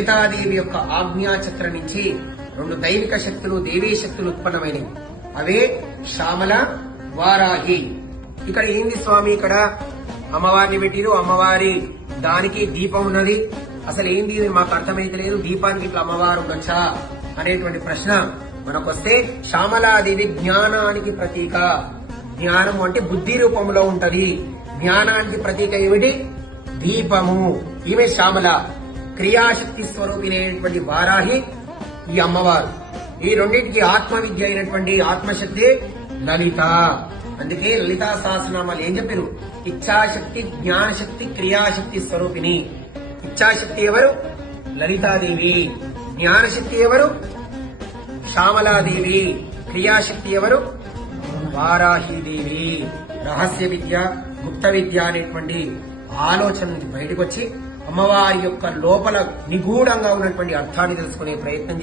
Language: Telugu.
లలితాదేవి యొక్క ఆజ్ఞాచక్ర నుంచి రెండు దైవిక శక్తులు దేవీ శక్తులు ఉత్పన్నమైనవి. అవే శ్యామల, వారాహి. ఇక్కడ ఏంది స్వామి, ఇక్కడ అమ్మవారిని పెట్టిరు, అమ్మవారి దానికి దీపం ఉన్నది, అసలు ఏంది మాకు అర్థమైతే లేదు, దీపానికి ఇట్లా అమ్మవారు ఉండొచ్చా అనేటువంటి ప్రశ్న మనకొస్తే, శ్యామలాదేవి జ్ఞానానికి ప్రతీక. జ్ఞానం అంటే బుద్ధి రూపంలో ఉంటది. జ్ఞానానికి ప్రతీక ఏమిటి? దీపము. ఈమె శ్యామల. క్రియాశక్తి స్వరూపిణైనటువంటి వారాహి ఈ అమ్మవారు. ఈ రెండింటికి ఆత్మ విద్య అయినటువంటి ఆత్మశక్తి లలిత. అందుకే లలితా సహస్రనామాలు ఏం చెప్పారు? ఇచ్ఛాశక్తి, జ్ఞానశక్తి, క్రియాశక్తి స్వరూపిణి. ఇచ్ఛాశక్తి ఎవరు? లలితాదేవి. జ్ఞానశక్తి ఎవరు? శ్యామలాదేవి. క్రియాశక్తి ఎవరు? వారాహిదేవి. రహస్య విద్య, గుప్త విద్య అనేటువంటి ఆలోచన నుంచి బయటకు వచ్చి అమ్మవారి యొక్క లోపల నిగూఢంగా ఉన్నటువంటి అర్థాన్ని తెలుసుకునే ప్రయత్నం